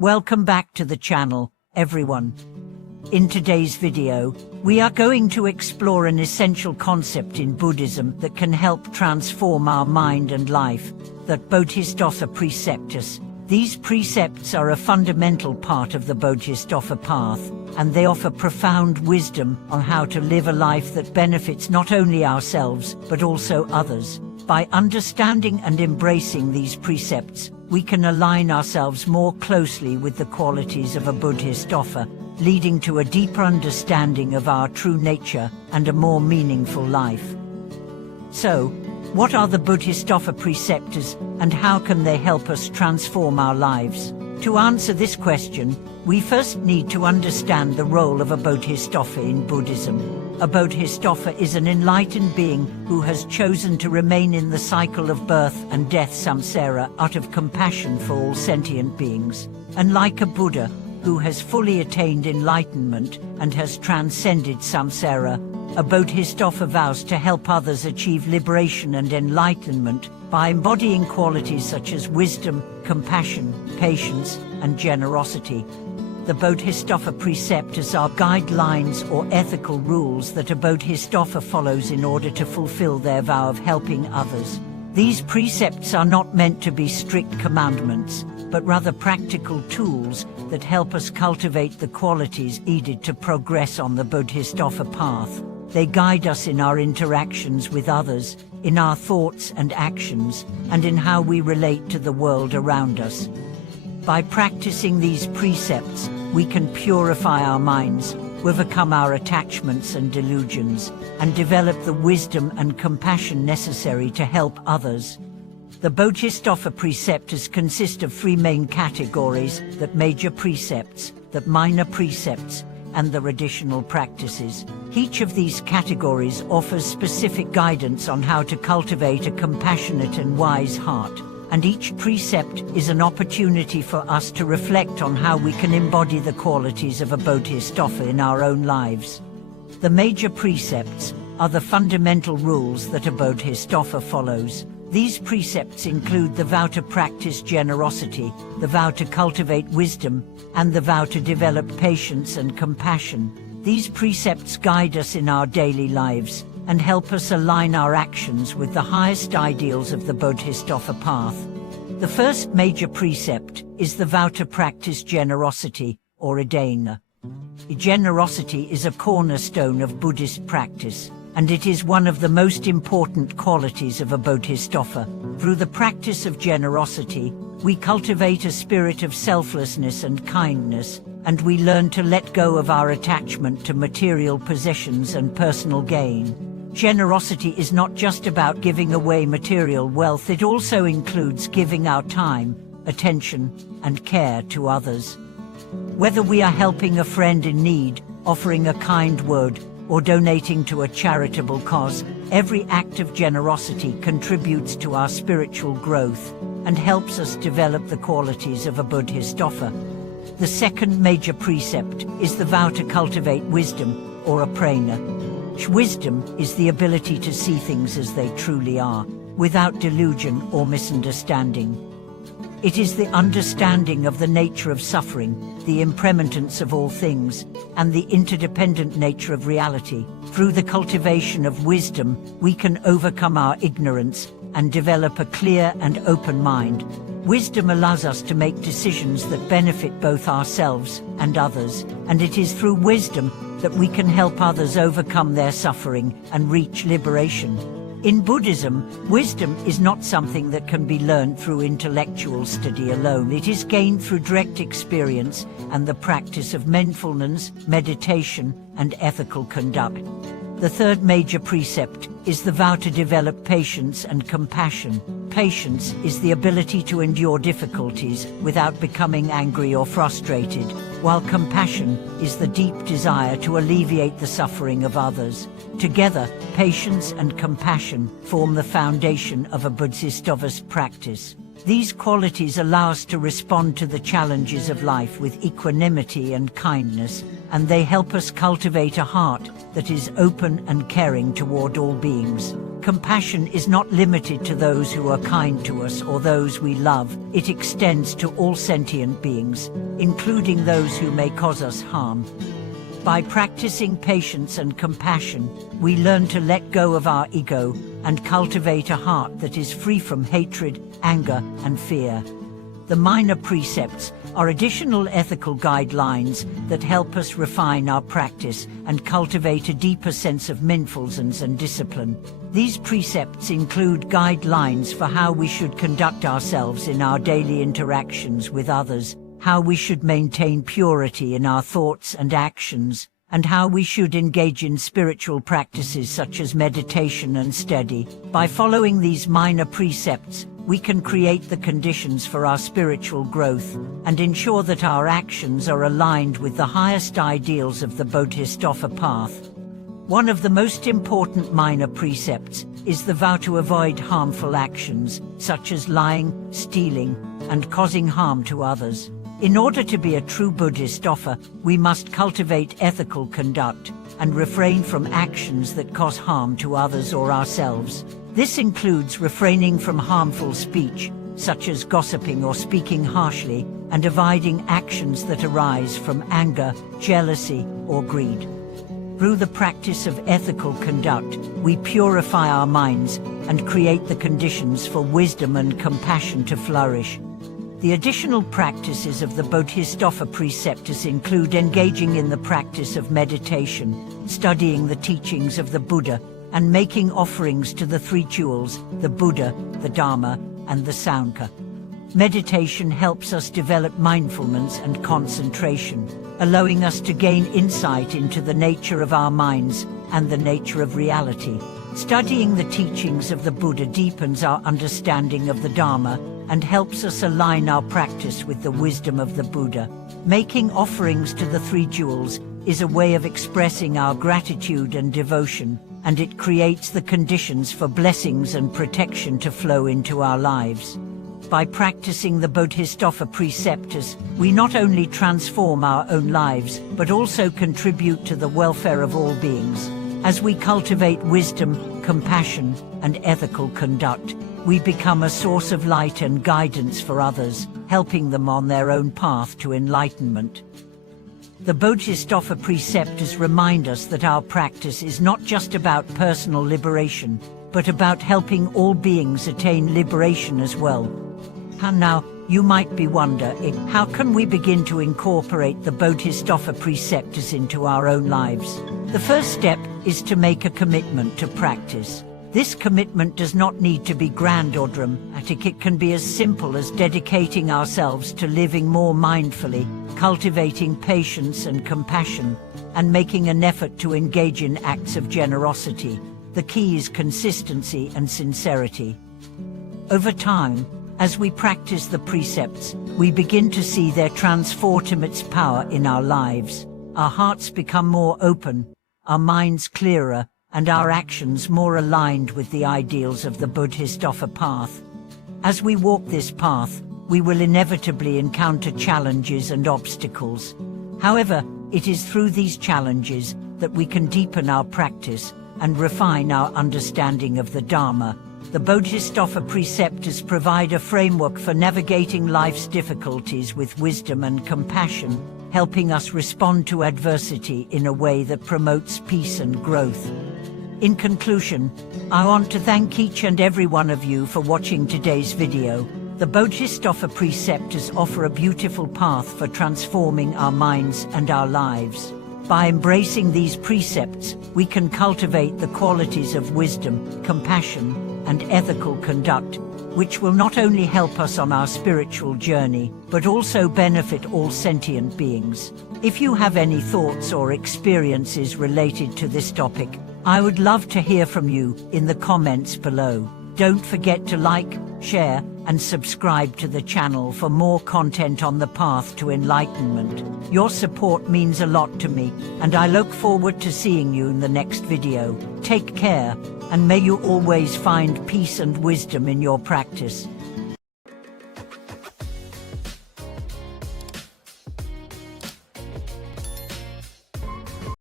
Welcome back to the channel, everyone. In today's video, we are going to explore an essential concept in Buddhism that can help transform our mind and life, the Bodhisattva Precepts. These precepts are a fundamental part of the Bodhisattva path, and they offer profound wisdom on how to live a life that benefits not only ourselves, but also others. By understanding and embracing these precepts, we can align ourselves more closely with the qualities of a Bodhisattva, leading to a deeper understanding of our true nature and a more meaningful life. So, what are the Bodhisattva Precepts, and how can they help us transform our lives? To answer this question, we first need to understand the role of a Bodhisattva in Buddhism. A Bodhisattva is an enlightened being who has chosen to remain in the cycle of birth and death samsara out of compassion for all sentient beings. Unlike a Buddha, who has fully attained enlightenment and has transcended samsara, a Bodhisattva vows to help others achieve liberation and enlightenment by embodying qualities such as wisdom, compassion, patience, and generosity. The Bodhisattva Precepts are guidelines or ethical rules that a Bodhisattva follows in order to fulfill their vow of helping others. These precepts are not meant to be strict commandments, but rather practical tools that help us cultivate the qualities needed to progress on the Bodhisattva path. They guide us in our interactions with others, in our thoughts and actions, and in how we relate to the world around us. By practicing these precepts, we can purify our minds, overcome our attachments and delusions, and develop the wisdom and compassion necessary to help others. The Bodhisattva Precepts consist of three main categories: the major precepts, the minor precepts, and the additional practices. Each of these categories offers specific guidance on how to cultivate a compassionate and wise heart, and each precept is an opportunity for us to reflect on how we can embody the qualities of a Bodhisattva in our own lives. The major precepts are the fundamental rules that a Bodhisattva follows. These precepts include the vow to practice generosity, the vow to cultivate wisdom, and the vow to develop patience and compassion. These precepts guide us in our daily lives and help us align our actions with the highest ideals of the Bodhisattva path. The first major precept is the vow to practice generosity, or adana. Generosity is a cornerstone of Buddhist practice, and it is one of the most important qualities of a Bodhisattva. Through the practice of generosity, we cultivate a spirit of selflessness and kindness, and we learn to let go of our attachment to material possessions and personal gain. Generosity is not just about giving away material wealth, it also includes giving our time, attention, and care to others. Whether we are helping a friend in need, offering a kind word, or donating to a charitable cause, every act of generosity contributes to our spiritual growth and helps us develop the qualities of a Bodhisattva. The second major precept is the vow to cultivate wisdom, or aprana. Wisdom is the ability to see things as they truly are, without delusion or misunderstanding. It is the understanding of the nature of suffering, the impermanence of all things, and the interdependent nature of reality. Through the cultivation of wisdom, we can overcome our ignorance and develop a clear and open mind. Wisdom allows us to make decisions that benefit both ourselves and others, and it is through wisdom that we can help others overcome their suffering and reach liberation. In Buddhism, wisdom is not something that can be learned through intellectual study alone. It is gained through direct experience and the practice of mindfulness, meditation, and ethical conduct. The third major precept is the vow to develop patience and compassion. Patience is the ability to endure difficulties without becoming angry or frustrated, while compassion is the deep desire to alleviate the suffering of others. Together, patience and compassion form the foundation of a Bodhisattva's practice. These qualities allow us to respond to the challenges of life with equanimity and kindness, and they help us cultivate a heart that is open and caring toward all beings. Compassion is not limited to those who are kind to us or those we love. It extends to all sentient beings, including those who may cause us harm. By practicing patience and compassion, we learn to let go of our ego and cultivate a heart that is free from hatred, anger, and fear. The minor precepts are additional ethical guidelines that help us refine our practice and cultivate a deeper sense of mindfulness and discipline. These precepts include guidelines for how we should conduct ourselves in our daily interactions with others, how we should maintain purity in our thoughts and actions, and how we should engage in spiritual practices such as meditation and study. By following these minor precepts, we can create the conditions for our spiritual growth and ensure that our actions are aligned with the highest ideals of the Bodhisattva path. One of the most important minor precepts is the vow to avoid harmful actions, such as lying, stealing, and causing harm to others. In order to be a true Bodhisattva, we must cultivate ethical conduct and refrain from actions that cause harm to others or ourselves. This includes refraining from harmful speech, such as gossiping or speaking harshly, and avoiding actions that arise from anger, jealousy, or greed. Through the practice of ethical conduct, we purify our minds and create the conditions for wisdom and compassion to flourish. The additional practices of the Bodhisattva precepts include engaging in the practice of meditation, studying the teachings of the Buddha, and making offerings to the three jewels, the Buddha, the Dharma, and the Sangha. Meditation helps us develop mindfulness and concentration, allowing us to gain insight into the nature of our minds and the nature of reality. Studying the teachings of the Buddha deepens our understanding of the Dharma and helps us align our practice with the wisdom of the Buddha. Making offerings to the three jewels is a way of expressing our gratitude and devotion, and it creates the conditions for blessings and protection to flow into our lives. By practicing the Bodhisattva precepts, we not only transform our own lives, but also contribute to the welfare of all beings. As we cultivate wisdom, compassion, and ethical conduct, we become a source of light and guidance for others, helping them on their own path to enlightenment. The Bodhisattva precepts remind us that our practice is not just about personal liberation, but about helping all beings attain liberation as well. And now, you might be wondering, how can we begin to incorporate the Bodhisattva precepts into our own lives? The first step is to make a commitment to practice. This commitment does not need to be grand or dramatic. It can be as simple as dedicating ourselves to living more mindfully, cultivating patience and compassion, and making an effort to engage in acts of generosity. The key is consistency and sincerity. Over time, as we practice the precepts, we begin to see their transformative power in our lives. Our hearts become more open, our minds clearer, and our actions more aligned with the ideals of the Bodhisattva path. As we walk this path, we will inevitably encounter challenges and obstacles. However, it is through these challenges that we can deepen our practice and refine our understanding of the Dharma. The Bodhisattva precepts provide a framework for navigating life's difficulties with wisdom and compassion, helping us respond to adversity in a way that promotes peace and growth. In conclusion, I want to thank each and every one of you for watching today's video. The Bodhisattva precepts offer a beautiful path for transforming our minds and our lives. By embracing these precepts, we can cultivate the qualities of wisdom, compassion, and ethical conduct, which will not only help us on our spiritual journey, but also benefit all sentient beings. If you have any thoughts or experiences related to this topic, I would love to hear from you in the comments below. Don't forget to like, share, and subscribe to the channel for more content on the path to enlightenment. Your support means a lot to me, and I look forward to seeing you in the next video. Take care, and may you always find peace and wisdom in your practice.